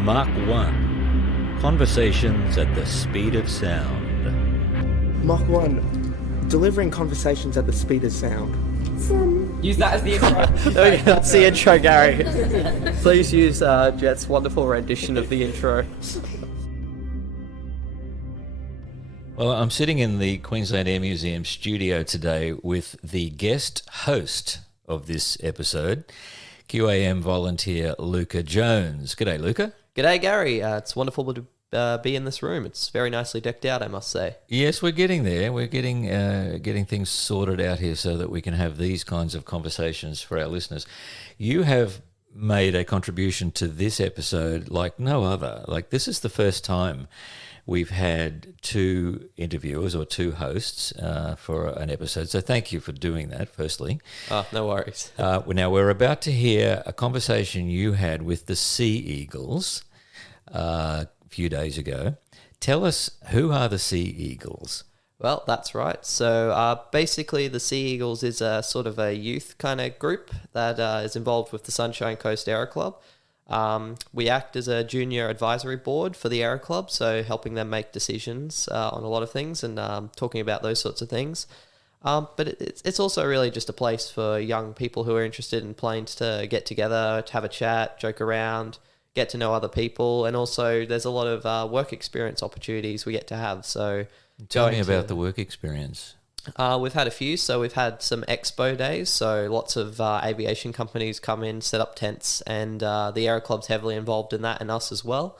Mark 1. Conversations at the speed of sound. Mark 1. Delivering conversations at the speed of sound. Use that as the intro. Okay, that's the intro, Gary. Please use Jet's wonderful rendition of the intro. Well, I'm sitting in the Queensland Air Museum studio today with the guest host of this episode, QAM volunteer Luca Jones. G'day, Luca. G'day, Gary. It's wonderful to be in this room. It's very nicely decked out, I must say. Yes, we're getting there. We're getting things sorted out here so that we can have these kinds of conversations for our listeners. You have made a contribution to this episode like no other. Like, this is the first time we've had two interviewers or two hosts for an episode. So thank you for doing that, firstly. Oh, no worries. Now, we're about to hear a conversation you had with the Sea Eagles a few days ago. Tell us, who are the Sea Eagles? Well, that's right. So basically the Sea Eagles is a sort of a youth kind of group that is involved with the Sunshine Coast Aero Club. We act as a junior advisory board for the Aero Club, so helping them make decisions on a lot of things and talking about those sorts of things. But it's also really just a place for young people who are interested in planes to get together, to have a chat, joke around, get to know other people, and also there's a lot of work experience opportunities we get to have. So Tell me about the work experience. We've had a few. So we've had some expo days. So lots of aviation companies come in, set up tents, and the Aero Club's heavily involved in that, and us as well.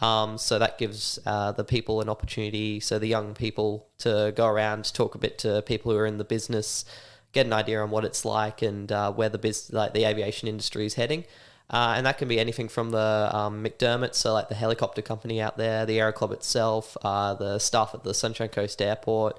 So that gives the people an opportunity, so the young people, to go around, talk a bit to people who are in the business, get an idea on what it's like and where the aviation industry is heading. And that can be anything from the McDermott, so like the helicopter company out there, the Aero Club itself, the staff at the Sunshine Coast Airport.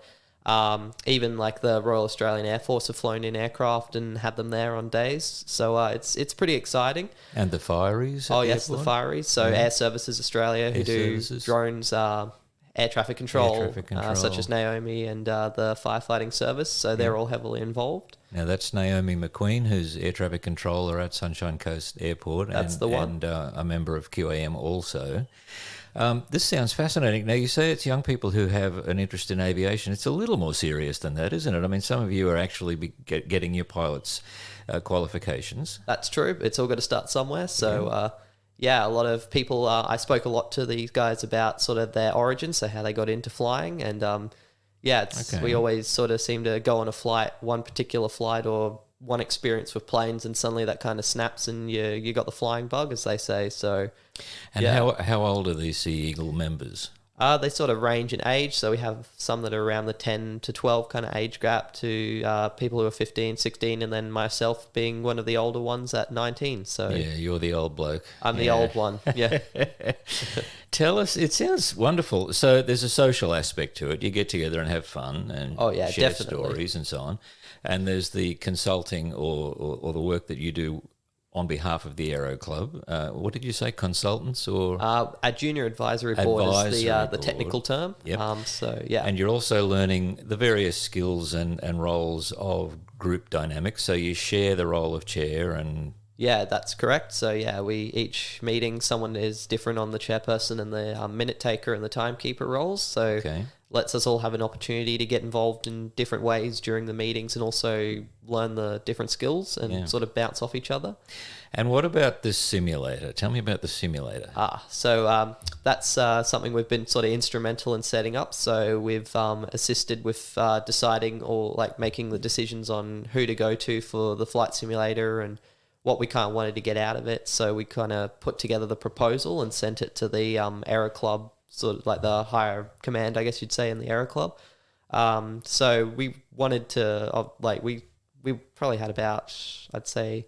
Even like the Royal Australian Air Force have flown in aircraft and had them there on days. So it's pretty exciting. And the Fireys? Oh, yes, the Fireys. So Air Services Australia, who do drones, air traffic control, such as Naomi and the firefighting service. So they're all heavily involved. Now, that's Naomi McQueen, who's air traffic controller at Sunshine Coast Airport. That's the one. And a member of QAM also. This sounds fascinating. Now, you say it's young people who have an interest in aviation. It's a little more serious than that, isn't it? I mean, some of you are actually getting your pilot's qualifications. That's true. It's all got to start somewhere. So, a lot of people, I spoke a lot to these guys about sort of their origins, so how they got into flying. And, we always sort of seem to go on a flight, one particular flight or one experience with planes, and suddenly that kind of snaps and you got the flying bug, as they say. So, and how old are these Sea Eagle members? They sort of range in age. So we have some that are around the 10 to 12 kind of age gap to people who are 15, 16, and then myself being one of the older ones at 19. So yeah, you're the old bloke. I'm the old one. Yeah. Tell us, it sounds wonderful. So there's a social aspect to it. You get together and have fun and share definitely. stories and so on. And there's the consulting or the work that you do on behalf of the Aero Club. What did you say, consultants or? A junior advisory board is the technical term. Yep. And you're also learning the various skills and roles of group dynamics. So you share the role of chair and... Yeah, that's correct. So each meeting, someone is different on the chairperson and the minute taker and the timekeeper roles. So lets us all have an opportunity to get involved in different ways during the meetings and also learn the different skills and sort of bounce off each other. And what about this simulator? Tell me about the simulator. So that's something we've been sort of instrumental in setting up. So we've assisted with deciding or like making the decisions on who to go to for the flight simulator and what we kind of wanted to get out of it. So we kind of put together the proposal and sent it to the Aero Club, sort of like the higher command, I guess you'd say, in the Aero Club. So we wanted to, we probably had about, I'd say,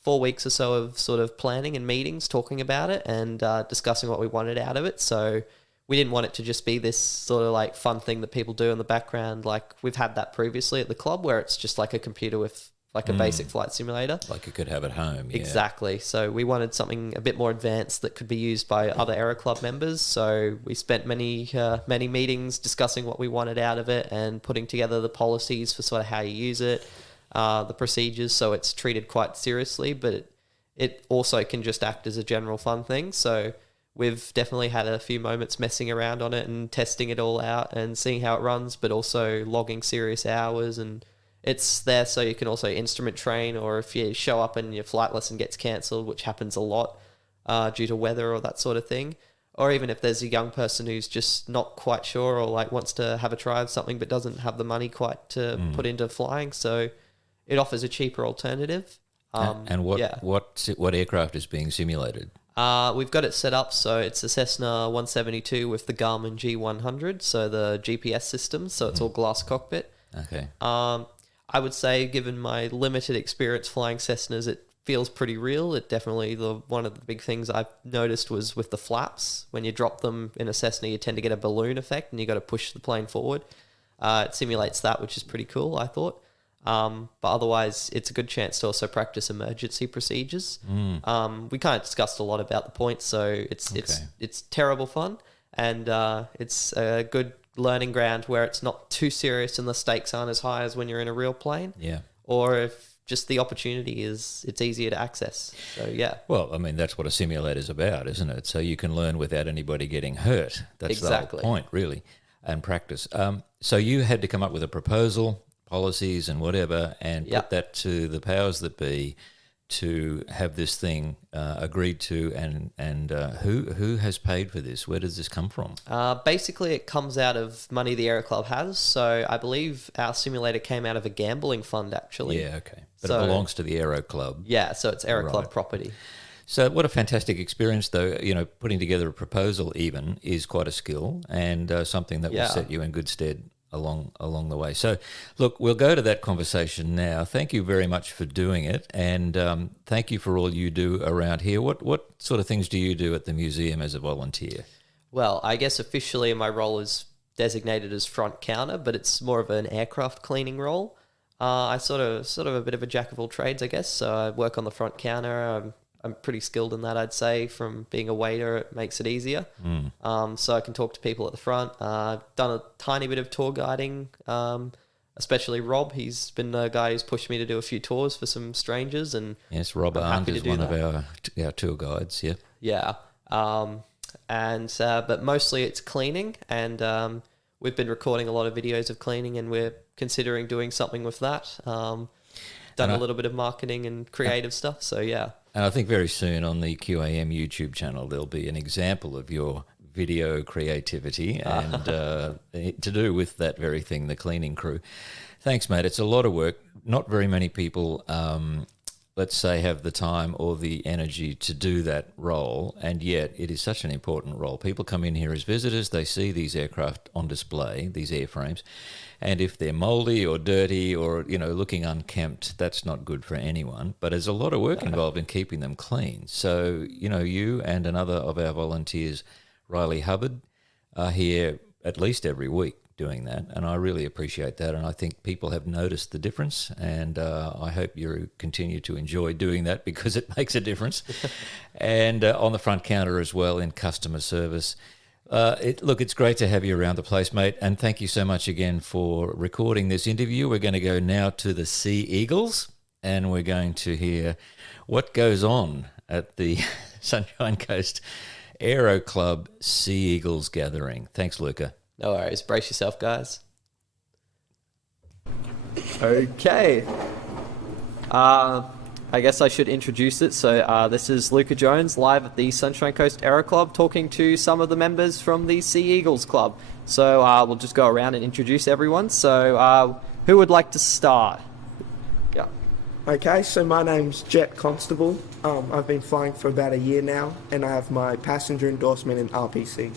4 weeks or so of sort of planning and meetings, talking about it and discussing what we wanted out of it. So we didn't want it to just be this sort of like fun thing that people do in the background. Like we've had that previously at the club where it's just like a computer with like a basic flight simulator. Like you could have at home. Yeah. Exactly. So we wanted something a bit more advanced that could be used by other Aero Club members. So we spent many meetings discussing what we wanted out of it and putting together the policies for sort of how you use it, the procedures. So it's treated quite seriously, but it also can just act as a general fun thing. So we've definitely had a few moments messing around on it and testing it all out and seeing how it runs, but also logging serious hours. And it's there so you can also instrument train, or if you show up and your flight lesson gets cancelled, which happens a lot due to weather or that sort of thing. Or even if there's a young person who's just not quite sure or like wants to have a try of something but doesn't have the money quite to put into flying. So it offers a cheaper alternative. And what aircraft is being simulated? We've got it set up so it's a Cessna 172 with the Garmin G100, so the GPS system, so it's all glass cockpit. Okay. I would say, given my limited experience flying Cessnas, it feels pretty real. It definitely, one of the big things I've noticed was with the flaps. When you drop them in a Cessna, you tend to get a balloon effect and you got to push the plane forward. It simulates that, which is pretty cool, I thought. But otherwise, it's a good chance to also practice emergency procedures. We kind of discussed a lot about the points, so it's terrible fun, and it's a good learning ground where it's not too serious and the stakes aren't as high as when you're in a real plane. Yeah. Or if just the opportunity it's easier to access. So yeah. Well, I mean, that's what a simulator's about, isn't it? So you can learn without anybody getting hurt. That's exactly the whole point, really, and practice. So you had to come up with a proposal, policies and whatever, and put that to the powers that be to have this thing agreed to, and who has paid for this? Where does this come from? Basically, it comes out of money the Aero Club has. So I believe our simulator came out of a gambling fund, actually. Yeah, okay. But it belongs to the Aero Club. Yeah, so it's Aero Club property. So what a fantastic experience, though. You know, putting together a proposal even is quite a skill, and something that will set you in good stead along the way. So, look, we'll go to that conversation now. Thank you very much for doing it, and thank you for all you do around here. What sort of things do you do at the museum as a volunteer? Well, I guess officially my role is designated as front counter, but it's more of an aircraft cleaning role. I sort of a bit of a jack of all trades, I guess. So I work on the front counter. I'm pretty skilled in that, I'd say. From being a waiter, it makes it easier. So I can talk to people at the front. I've done a tiny bit of tour guiding, especially Rob. He's been the guy who's pushed me to do a few tours for some strangers. And yes, Rob Arndt is one of our tour guides, yeah. Yeah. But mostly it's cleaning. And we've been recording a lot of videos of cleaning, and we're considering doing something with that. Done a little bit of marketing and creative stuff, so yeah. And I think very soon on the QAM YouTube channel, there'll be an example of your video creativity and to do with that very thing, the cleaning crew. Thanks, mate. It's a lot of work. Not very many people, let's say, have the time or the energy to do that role, and yet it is such an important role. People come in here as visitors, they see these aircraft on display, these airframes, and if they're mouldy or dirty or, looking unkempt, that's not good for anyone. But there's a lot of work involved in keeping them clean. So, you and another of our volunteers, Riley Hubbard, are here at least every week doing that, and I really appreciate that, and I think people have noticed the difference, and I hope you continue to enjoy doing that because it makes a difference. And on the front counter as well in customer service. It's great to have you around the place, mate, and thank you so much again for recording this interview. We're going to go now to the Sea Eagles, and we're going to hear what goes on at the Sunshine Coast Aero Club Sea Eagles gathering. Thanks, Luca. No worries. Brace yourself, guys. Okay. I guess I should introduce it. So this is Luca Jones, live at the Sunshine Coast Aero Club, talking to some of the members from the Sea Eagles Club. So we'll just go around and introduce everyone. So who would like to start? Yeah. Okay, so my name's Jet Constable. I've been flying for about a year now, and I have my passenger endorsement in RPC.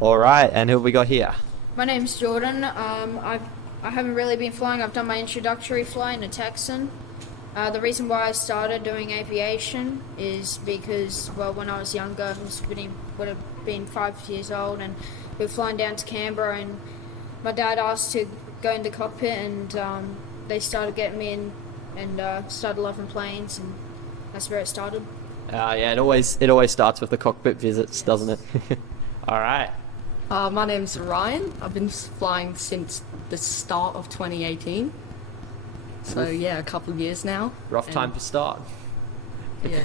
All right, and who have we got here? My name's Jordan. I haven't really been flying. I've done my introductory flight in a Texan. The reason why I started doing aviation is because, well, when I was younger, would have been 5 years old, and we were flying down to Canberra, and my dad asked to go in the cockpit, and they started getting me in, and started loving planes, and that's where it started. Yeah, it always starts with the cockpit visits, doesn't it? All right. My name's Ryan. I've been flying since the start of 2018. So yeah, a couple of years now. Rough time to start. Yeah.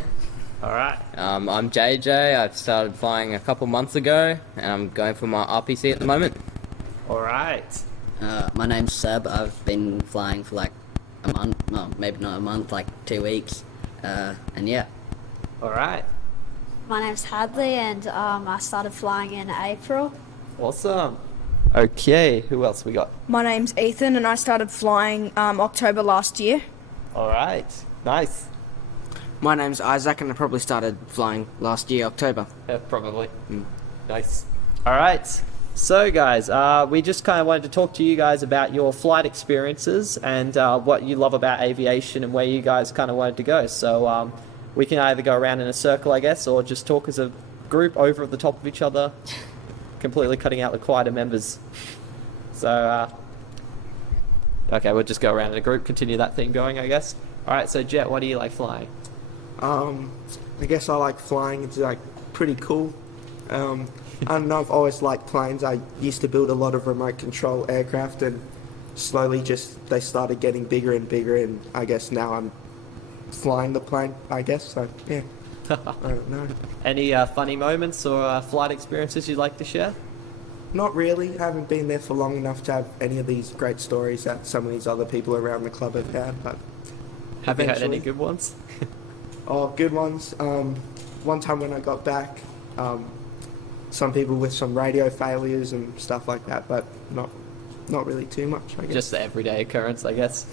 All right. I'm JJ. I've started flying a couple months ago, and I'm going for my RPC at the moment. All right. My name's Seb. I've been flying for like a month, no, maybe not a month, like 2 weeks. And yeah. All right. My name's Hadley, and I started flying in April. Awesome. Okay, who else we got? My name's Ethan, and I started flying October last year. All right. Nice. My name's Isaac, and I probably started flying last year, October. Yeah, probably. Nice. All right. So, guys, we just kind of wanted to talk to you guys about your flight experiences and what you love about aviation and where you guys kind of wanted to go. So, we can either go around in a circle, I guess, or just talk as a group over at the top of each other, completely cutting out the quieter members. So, okay, we'll just go around in a group, continue that thing going, I guess. All right, so Jet, what do you like flying? I guess I like flying. It's like pretty cool. I don't know, I've always liked planes. I used to build a lot of remote control aircraft, and slowly just they started getting bigger and bigger, and I guess now I'm flying the plane, I guess. So yeah, I don't know. Any funny moments or flight experiences you'd like to share? Not really. I haven't been there for long enough to have any of these great stories that some of these other people around the club have had, but Have you had any eventually. good ones? Oh, good ones. One time when I got back, some people with some radio failures and stuff like that, but not really too much, I guess. Just the everyday occurrence, I guess.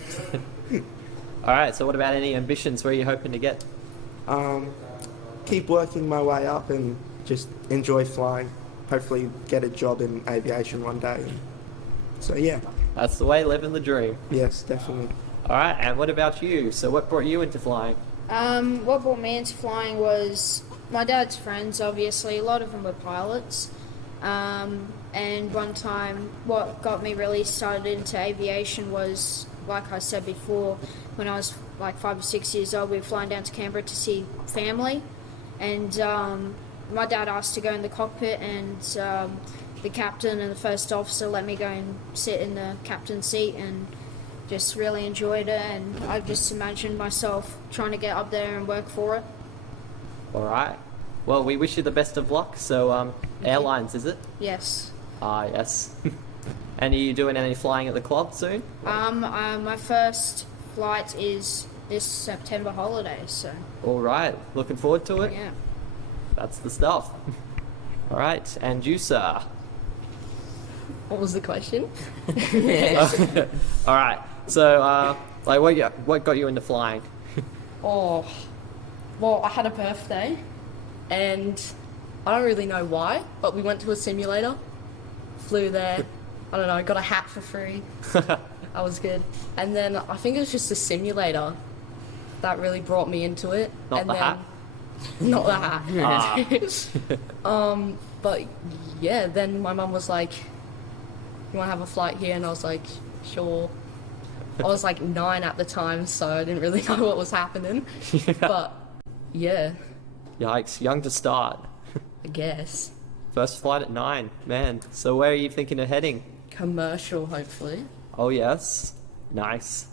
All right, so what about any ambitions? Where are you hoping to get? Keep working my way up and just enjoy flying. Hopefully get a job in aviation one day. So yeah, That's the way, living the dream. yes, definitely. All right, and what about you? So what brought you into flying? What brought me into flying was my dad's friends, obviously. A lot of them were pilots. And one time, what got me really started into aviation was, like I said before, when I was like 5 or 6 years old, we were flying down to Canberra to see family. And my dad asked to go in the cockpit, and the captain and the first officer let me go and sit in the captain's seat, and just really enjoyed it, and I just imagined myself trying to get up there and work for it. All right. Well, we wish you the best of luck. So, airlines, is it? Yes. Ah, yes. And are you doing any flying at the club soon? My first flight is this September holidays, so All right. Looking forward to it? yeah. That's the stuff. All right. And you, sir? What was the question? All right. So, like, what got you into flying? Oh, well, I had a birthday, and I don't really know why, but we went to a simulator, flew there, I don't know, got a hat for free. That was good. And then I think it was just the simulator that really brought me into it. Not and the then, hat? Not the hat. But yeah, then my mum was like, "You want to have a flight here?" And I was like, "Sure." I was like 9 at the time, so I didn't really know what was happening. But yeah, Yikes. Young to start. I guess. First flight at 9. Man. So where are you thinking of heading? Commercial, hopefully. Oh, yes. Nice.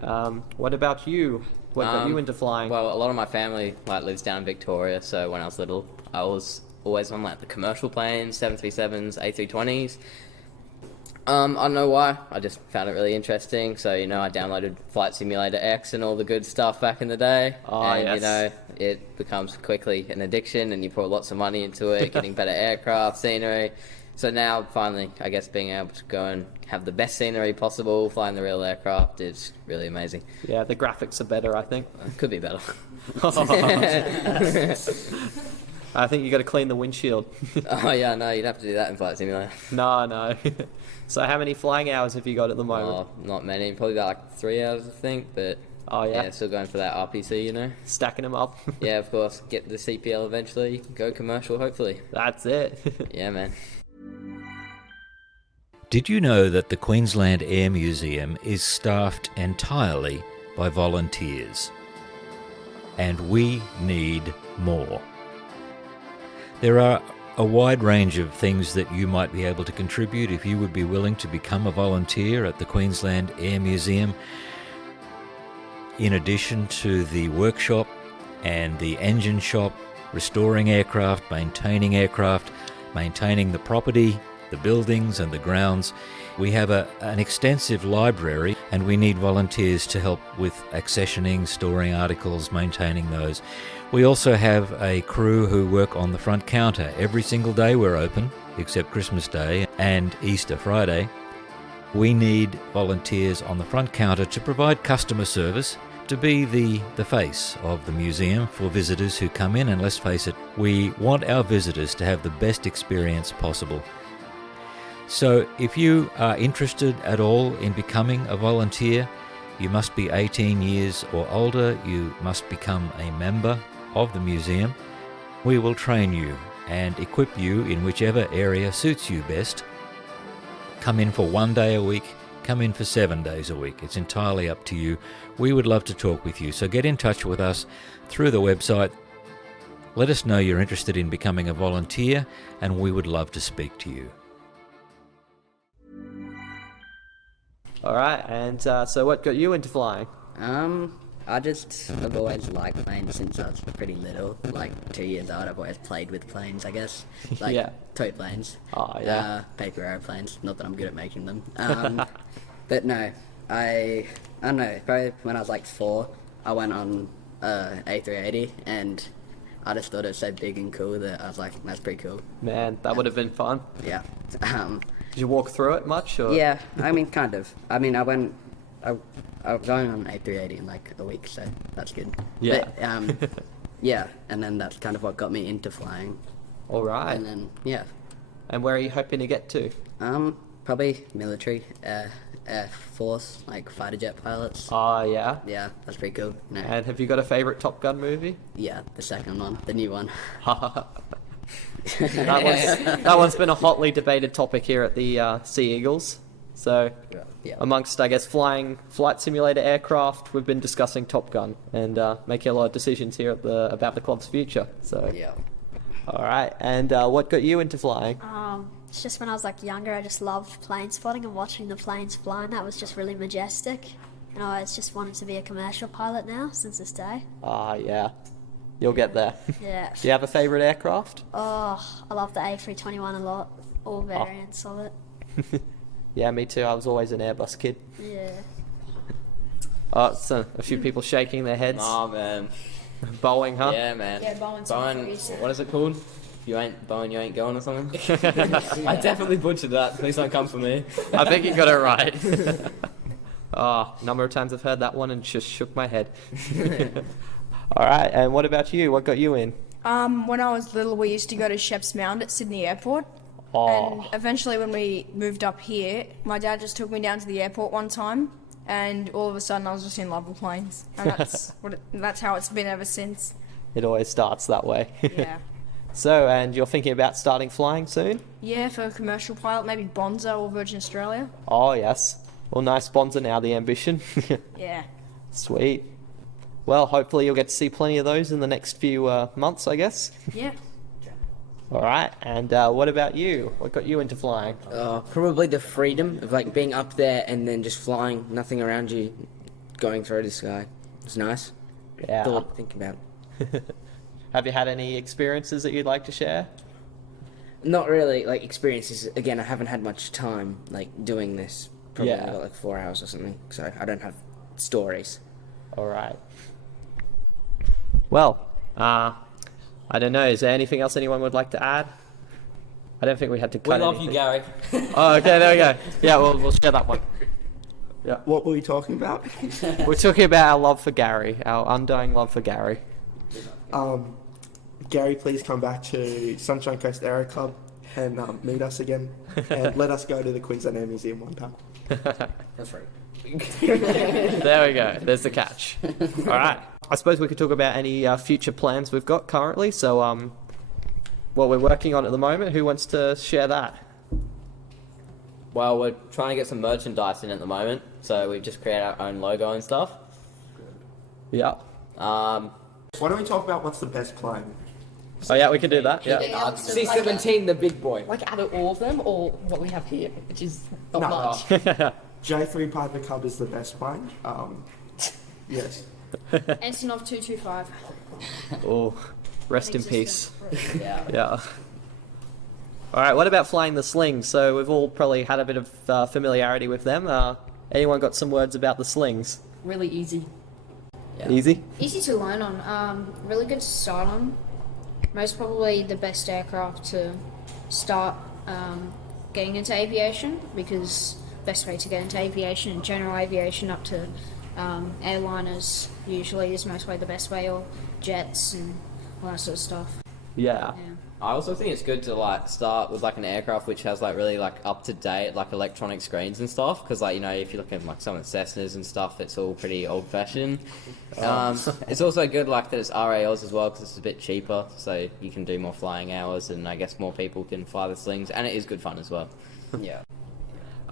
What about you? What got you into flying? Well, a lot of my family lives down in Victoria, so when I was little, I was always on the commercial planes, 737s, A320s. I don't know why. I just found it really interesting. So, I downloaded Flight Simulator X and all the good stuff back in the day. And, yes. It becomes quickly an addiction, and you pour lots of money into it, getting better aircraft, scenery. So now, finally, I guess being able to go and have the best scenery possible, flying the real aircraft is really amazing. Yeah, the graphics are better, I think. Could be better. I think you got to clean the windshield. Oh, yeah, no, you'd have to do that in Flight Simulator. No. So how many flying hours have you got at the moment? Oh, not many. Probably about 3 hours, I think. But Oh, yeah. yeah, still going for that RPC, Stacking them up. Yeah, of course. Get the CPL eventually. Go commercial, hopefully. That's it. Yeah, man. Did you know that the Queensland Air Museum is staffed entirely by volunteers? And we need more. There are a wide range of things that you might be able to contribute if you would be willing to become a volunteer at the Queensland Air Museum. In addition to the workshop and the engine shop, restoring aircraft, maintaining the property, the buildings and the grounds. We have an extensive library, and we need volunteers to help with accessioning, storing articles, maintaining those. We also have a crew who work on the front counter. Every single day we're open, except Christmas Day and Easter Friday. We need volunteers on the front counter to provide customer service, to be the face of the museum for visitors who come in. And let's face it, we want our visitors to have the best experience possible. So if you are interested at all in becoming a volunteer, you must be 18 years or older. You must become a member of the museum. We will train you and equip you in whichever area suits you best. Come in for 1 day a week, come in for 7 days a week. It's entirely up to you. We would love to talk with you, so get in touch with us through the website. Let us know you're interested in becoming a volunteer, and we would love to speak to you. All right, and so what got you into flying? I've always liked planes since I was pretty little, like 2 years old. I've always played with planes, I guess. Like Yeah. toy planes. Oh, yeah. Paper aeroplanes. Not that I'm good at making them. But no, I don't know, probably when I was like 4, I went on A380, and I just thought it was so big and cool that I was like, that's pretty cool. Man, that would have been fun. Yeah. Did you walk through it much? Or? Yeah, I mean, kind of. I mean, I was going on A380 in like a week, so that's good. Yeah. But, yeah, and then that's kind of what got me into flying. All right. And then, yeah. And where are you hoping to get to? Probably military, Air Force, like fighter jet pilots. Oh, yeah. Yeah, that's pretty cool. No. And have you got a favourite Top Gun movie? Yeah, the second one, the new one. That one's been a hotly debated topic here at the Sea Eagles. So, Yeah. amongst, I guess, flying flight simulator aircraft, we've been discussing Top Gun and making a lot of decisions here at about the club's future. So, Yeah. all right. And what got you into flying? It's just when I was like younger, I just loved plane spotting and watching the planes flying. That was just really majestic. And I always just wanted to be a commercial pilot now since this day. Ah, yeah. You'll get there. Yeah. Do you have a favourite aircraft? Oh, I love the A321 a lot. All variants of it. Yeah, me too. I was always an Airbus kid. Yeah. Oh, so a few people shaking their heads. Oh man. Boeing, huh? Yeah, man. Yeah, Bowen's Bowen, what is it called? If you ain't Bowen, you ain't going or something? I definitely butchered that. Please don't come for me. I think you got it right. A number of times I've heard that one and just shook my head. All right, and what about you? What got you in? When I was little, we used to go to Sheps Mound at Sydney Airport. Oh, And eventually, when we moved up here, my dad just took me down to the airport one time, and all of a sudden, I was just in love with planes, and that's how it's been ever since. it always starts that way. Yeah. So, and you're thinking about starting flying soon? Yeah, for a commercial pilot, maybe Bonza or Virgin Australia. Oh, yes. Well, nice sponsor now, the ambition. Yeah. Sweet. Well, hopefully you'll get to see plenty of those in the next few months, I guess. Yeah. All right, and what about you? What got you into flying? Probably the freedom of like being up there and then just flying, nothing around you, going through the sky. It's nice. Yeah. Thought, think about it. Have you had any experiences that you'd like to share? Not really like experiences. Again, I haven't had much time like doing this. Probably Yeah. only got like 4 hours or something, so I don't have stories. All right. Well, I don't know. Is there anything else anyone would like to add? I don't think we had to cut We love anything. you, Gary. Oh, okay, there we go. Yeah, we'll share that one. What were we talking about? We're talking about our love for Gary, our undying love for Gary. Gary, please come back to Sunshine Coast Aero Club and meet us again, and let us go to the Queensland Air Museum one time. That's right. There we go. There's the catch. All right. I suppose we could talk about any future plans we've got currently. So, what we're working on at the moment. Who wants to share that? Well, we're trying to get some merchandise in at the moment, so we've just created our own logo and stuff. Yeah. Why don't we talk about what's the best plane? Oh yeah, we can do that. Yeah. C-17, the big boy. Like out of all of them, or what we have here, which is not No. much. J3 Piper Cub is the best plane. Yes. Antonov 225. Oh, rest in Existent peace. for- Yeah. Yeah. All right. What about flying the slings? So we've all probably had a bit of familiarity with them. Anyone got some words about the slings? Really easy. Yeah. Easy. Easy to learn on. Really good to start on. Most probably the best aircraft to start getting into aviation, because best way to get into aviation and general aviation up to airliners usually is most way the best way, or jets and all that sort of stuff. Yeah. Yeah. I also think it's good to like start with like an aircraft which has like really like up to date like electronic screens and stuff, because like, you know, if you look at like some of the Cessnas and stuff, it's all pretty old fashioned. It's also good like that it's RALs as well, because it's a bit cheaper, so you can do more flying hours, and I guess more people can fly the slings, and it is good fun as well. Yeah.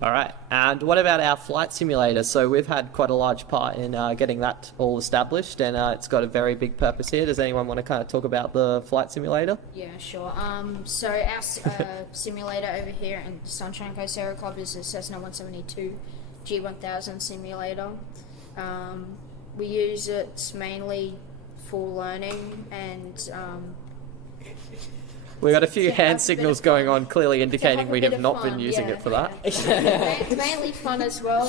All right. And what about our flight simulator? So we've had quite a large part in getting that all established, and it's got a very big purpose here. Does anyone want to kind of talk about the flight simulator? Yeah, sure. So our simulator over here in Sunshine Coast Aero Club is a Cessna 172 G1000 simulator. We use it mainly for learning, and We got a few To have a hand bit signals of going fun. on, clearly indicating have a we bit have of not fun, been using yeah, it for that. mainly fun as well.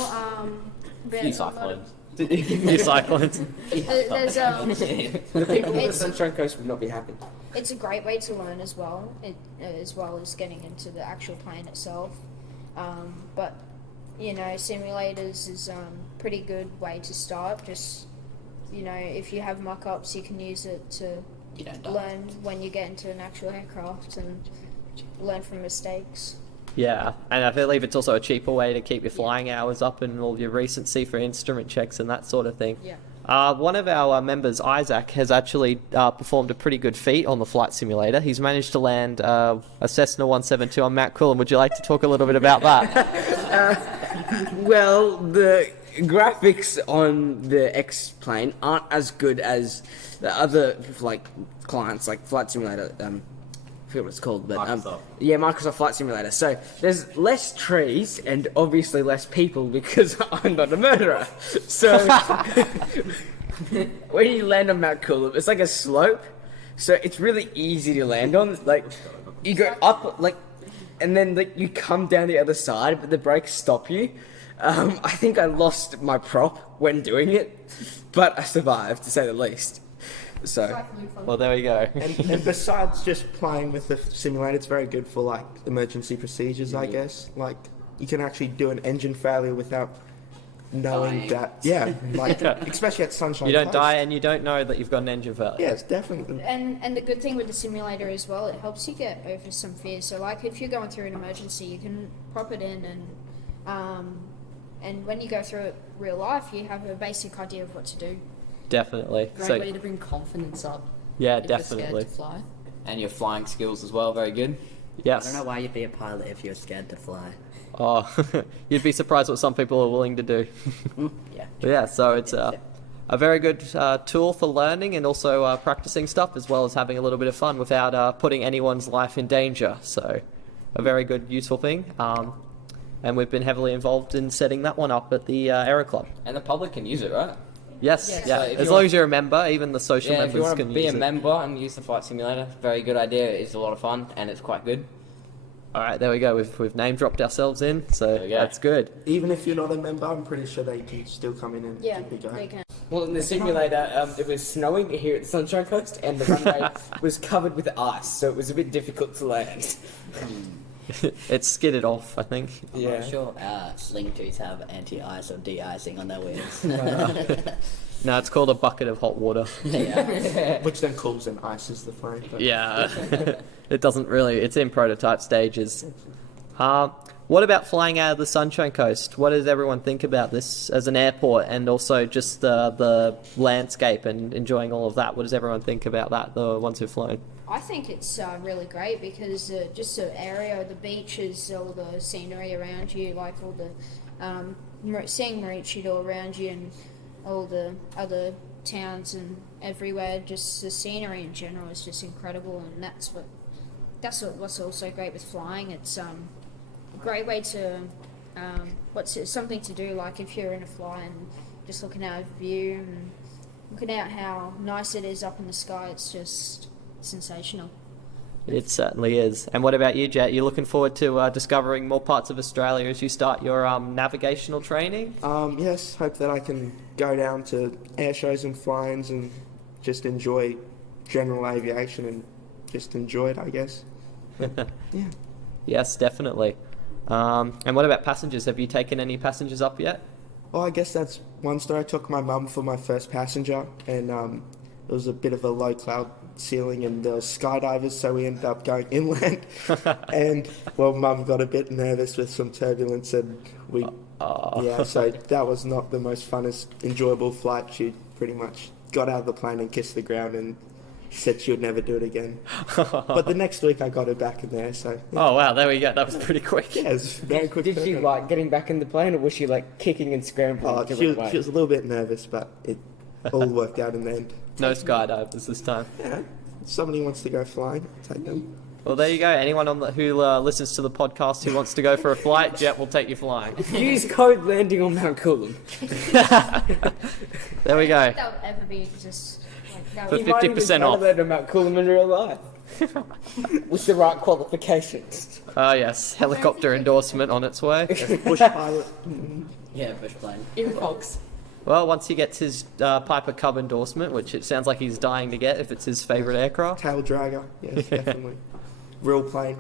But Few a lot of- cyclones. New cyclones. There's The people in the It's- Sunshine Coast would not be happy. It's a great way to learn as well, as well as getting into the actual plane itself. But you know, simulators is pretty good way to start. Just, you know, if you have mock-ups, you can use it to You don't die. learn when you get into an actual aircraft and learn from mistakes. Yeah, and I believe it's also a cheaper way to keep your flying hours up and all your recency for instrument checks and that sort of thing. Yeah. One of our members, Isaac, has actually performed a pretty good feat on the flight simulator. He's managed to land a Cessna 172 on Mount Quillen. Would you like to talk a little bit about that? Well, the graphics on the X plane aren't as good as the other like clients, like Flight Simulator. I forget what it's called, but Microsoft. yeah, Microsoft Flight Simulator. So there's less trees and obviously less people because I'm not a murderer. So when you land on Mount Coolum, it's like a slope, so it's really easy to land on. Like you go up, like, and then like you come down the other side, but the brakes stop you. I think I lost my prop when doing it, but I survived, to say the least. So, Well, there we go. And besides just playing with the simulator, it's very good for like emergency procedures, I guess. Like you can actually do an engine failure without knowing Dying. that. Yeah, like especially at Sunshine You don't Coast. die and you don't know that you've got an engine failure. Yeah, it's definitely. And the good thing with the simulator as well, it helps you get over some fears. So like if you're going through an emergency, you can prop it in, and when you go through it real life, you have a basic idea of what to do. Definitely. Great So, way to bring confidence up. yeah, if you're scared definitely. to fly. And your flying skills as well, very good. I Yes. don't know why you'd be a pilot if you're scared to fly. Oh, you'd be surprised what some people are willing to do. Yeah. But yeah, so it's a very good tool for learning and also practicing stuff, as well as having a little bit of fun without putting anyone's life in danger. So a very good, useful thing. And we've been heavily involved in setting that one up at the Aero Club. And the public can use it, right? Yes, Yes. yeah. So if As you long want- as you're a member, even the social Yeah, if you members want to can be use a it. member and use the flight simulator, very good idea. It's a lot of fun and it's quite good. All right, there we go. We've name dropped ourselves in, so There we go. that's good. Even if you're not a member, I'm pretty sure they can still come in and Yeah, keep it going. they can. well, in the simulator, it was snowing here at the Sunshine Coast, and the runway was covered with ice, so it was a bit difficult to land. It's skidded off, I think. I'm Yeah. not sure sling toots have anti-ice or de-icing on their wheels. No, it's called a bucket of hot water. Yeah. Which then cools and ices the plane. But Yeah, it doesn't really. It's in prototype stages. What about flying out of the Sunshine Coast? What does everyone think about this as an airport, and also just the landscape and enjoying all of that? What does everyone think about that? The ones who've flown. I think it's really great because just the area, the beaches, all the scenery around you, like all the seeing Maroochydore around you and all the other towns and everywhere, just the scenery in general is just incredible, and what's also great with flying. It's a great way to something to do, like if you're in a fly and just looking out of view and looking out how nice it is up in the sky, it's just sensational. It certainly is. And what about you, Jet? You looking forward to discovering more parts of Australia as you start your navigational training? Yes, hope that I can go down to air shows and fly-ins and just enjoy general aviation and just enjoy it, I guess. Yeah. Yes, definitely. And what about passengers? Have you taken any passengers up yet? Oh, I guess that's one story. I took my mum for my first passenger, and it was a bit of a low cloud ceiling, and there were skydivers, so we ended up going inland. And well, Mum got a bit nervous with some turbulence, and so that was not the most funnest, enjoyable flight. She pretty much got out of the plane and kissed the ground, and said she would never do it again. But the next week I got her back in there, so... Yeah. Oh, wow, there we go. That was pretty quick. Yeah, it was very quick. Did she like getting back in the plane, or was she like kicking and scrambling? She was a little bit nervous, but it all worked out in the end. No skydivers this time. Yeah, if somebody wants to go flying, take them. Well, there you go. Anyone who listens to the podcast who wants to go for a flight, Jet will take you flying. Use code landing on Mount Coolum. There we go. That would ever be just like that. For Would, 50% off. Land on Mount Coolum in real life. With the right qualifications. Oh, yes. Helicopter endorsement on its way. Bush pilot. Yeah, bush plane. Earfogs. Well, once he gets his Piper Cub endorsement, which it sounds like he's dying to get if it's his favourite aircraft. Tail dragger, yes, definitely. Real plane,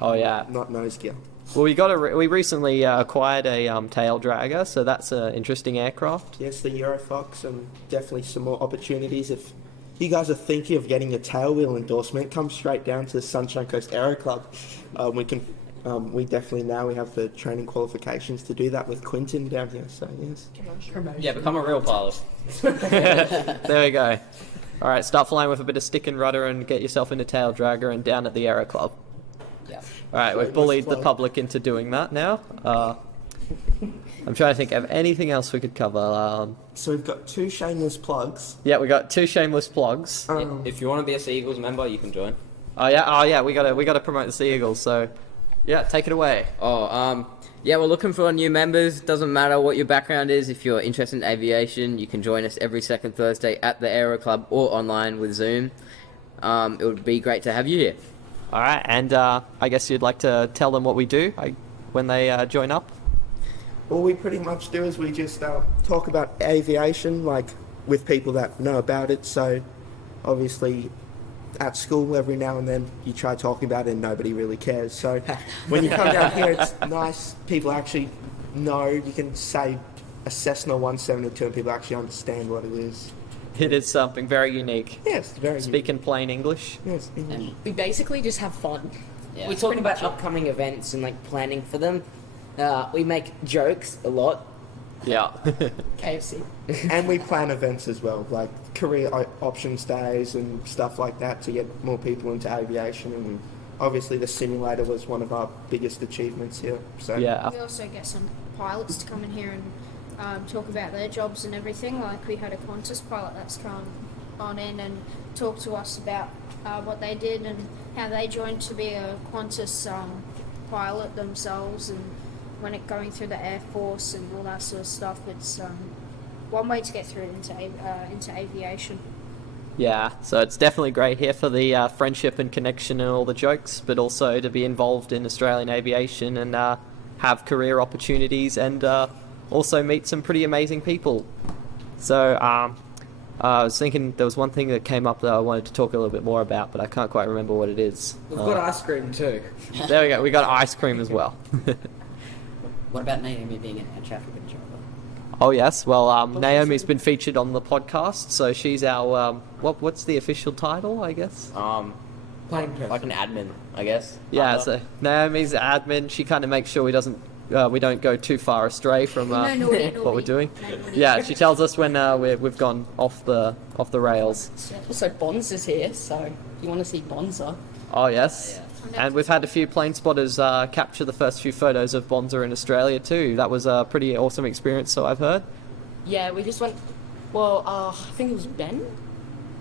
Oh, yeah. not nose gear. Well, we recently acquired a tail dragger, so that's an interesting aircraft. Yes, the Eurofox, and definitely some more opportunities. If you guys are thinking of getting a tail wheel endorsement, come straight down to the Sunshine Coast Aero Club. We definitely now we have the training qualifications to do that with Quinton down here. So yes. Yeah, become a real pilot. There we go. All right, start flying with a bit of stick and rudder and get yourself into tail dragger and down at the Aero Club. Yeah. All right, we've bullied the public into doing that now. I'm trying to think of anything else we could cover. So we've got 2 shameless plugs. Yeah, we got 2 shameless plugs. If you want to be a Sea Eagles member, you can join. Oh yeah, we gotta promote the Sea Eagles. So, yeah, take it away. Yeah, we're looking for new members. Doesn't matter what your background is. If you're interested in aviation, you can join us every second Thursday at the Aero Club or online with Zoom. It would be great to have you here. All right, and I guess you'd like to tell them what we do when they join up. All we pretty much do is we just talk about aviation, like with people that know about it. So obviously at school every now and then you try talking about it and nobody really cares. So when you come down here, it's nice. People actually know. You can say a Cessna 172 and people actually understand what it is. It is something very unique. Yes, very Speaking plain English. unique. Yes, English. We basically just have fun. Yeah. We talk about upcoming events and like planning for them. We make jokes a lot. Yeah. KFC. And we plan events as well, like career options days and stuff like that to get more people into aviation. And obviously the simulator was one of our biggest achievements here. So Yeah. We also get some pilots to come in here and talk about their jobs and everything. Like we had a Qantas pilot that's come on in and talk to us about what they did and how they joined to be a Qantas pilot themselves, and when it going through the Air Force and all that sort of stuff. It's one way to get through into aviation. Yeah, so it's definitely great here for the friendship and connection and all the jokes, but also to be involved in Australian aviation and have career opportunities and also meet some pretty amazing people. So I was thinking there was one thing that came up that I wanted to talk a little bit more about, but I can't quite remember what it is. We've got ice cream too. There we go, we got ice cream as well. What about Naomi being an air traffic controller? Oh yes, well Naomi's been featured on the podcast, so she's our what's the official title, I guess? Like an admin, I guess. Yeah, so Naomi's admin. She kind of makes sure we don't go too far astray from what we're doing. Yeah, she tells us when we've gone off the rails. Also, Bonds is here, so you want to see Bonza. Oh yes. And we've had a few plane spotters capture the first few photos of Bonza in Australia too. That was a pretty awesome experience, so I've heard. Yeah, we just went. Well, I think it was Ben.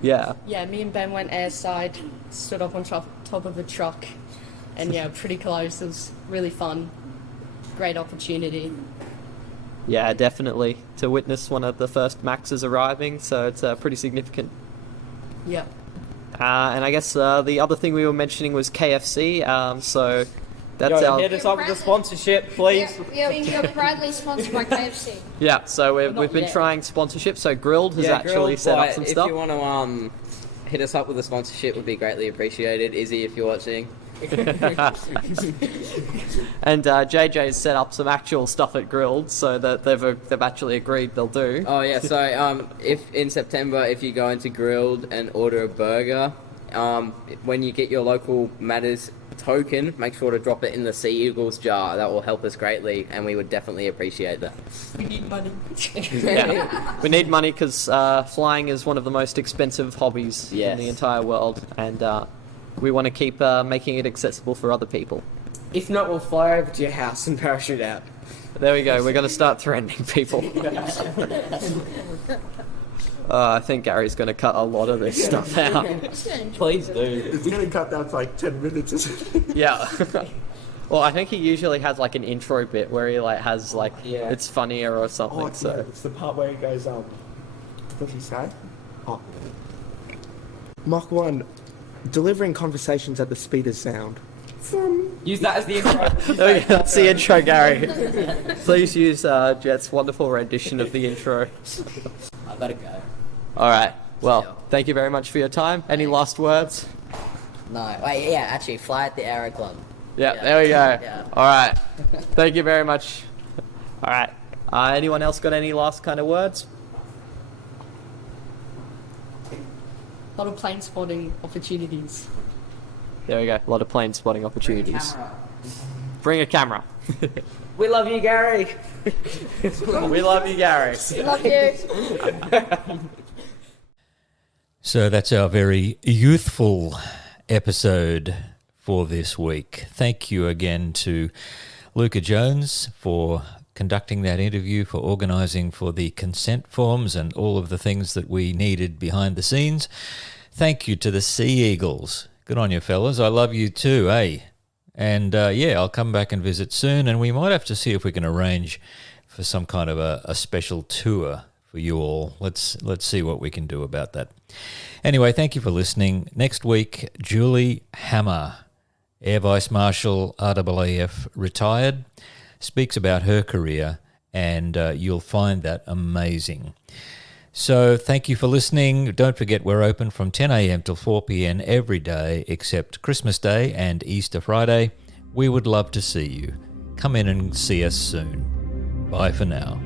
Yeah. Yeah, me and Ben went airside, stood up on top of a truck, and yeah, pretty close. It was really fun. Great opportunity. Yeah, definitely. To witness one of the first Maxes arriving, so it's pretty significant. Yeah. And I guess the other thing we were mentioning was KFC. So that's our... hit us up with the sponsorship, please. You're proudly sponsored by KFC. Yeah, so we've been trying sponsorship. So Grilled has actually set up some stuff. If you want to hit us up with a sponsorship, would be greatly appreciated. Izzy, if you're watching. And JJ's set up some actual stuff at Grilled, so that they've actually agreed they'll do. Oh yeah, so if in September, if you go into Grilled and order a burger, when you get your local Matters token, make sure to drop it in the Sea Eagles jar. That will help us greatly, and we would definitely appreciate that. We need money. Yeah. We need money because flying is one of the most expensive hobbies in the entire world, and we want to keep making it accessible for other people. If not, we'll fly over to your house and parachute out. There we go. We're going to start threatening people. I think Gary's going to cut a lot of this stuff out. Please do. It's going to cut down to like 10 minutes, isn't it? Yeah. Well, I think he usually has like an intro bit where he like has like it's funnier or something. Oh, So it's the part where he goes, what does he say? Oh. Mach 1, delivering conversations at the speed of sound. Use that as the intro. there we go. That's the intro, Gary. Please use Jet's wonderful rendition of the intro. I better go. All right. Well, thank you very much for your time. Any last words? No, wait, yeah, actually, fly at the Aero Club. Yeah, Yeah. there we go. Yeah. All right. Thank you very much. All right. Anyone else got any last kind of words? A lot of plane spotting opportunities. There we go. A lot of plane spotting opportunities. Bring a camera. We love you, Gary. We love you, Gary. Love you. So that's our very youthful episode for this week. Thank you again to Luca Jones for conducting that interview, for organising for the consent forms and all of the things that we needed behind the scenes. Thank you to the Sea Eagles. Good on you, fellas. I love you too, eh? And I'll come back and visit soon, and we might have to see if we can arrange for some kind of a special tour for you all. Let's see what we can do about that. Anyway, thank you for listening. Next week, Julie Hammer, Air Vice Marshal, RAAF, retired, speaks about her career, and you'll find that amazing. So thank you for listening. Don't forget we're open from 10 a.m. till 4 p.m. every day except Christmas Day and Easter Friday. We would love to see you. Come in and see us soon. Bye for now.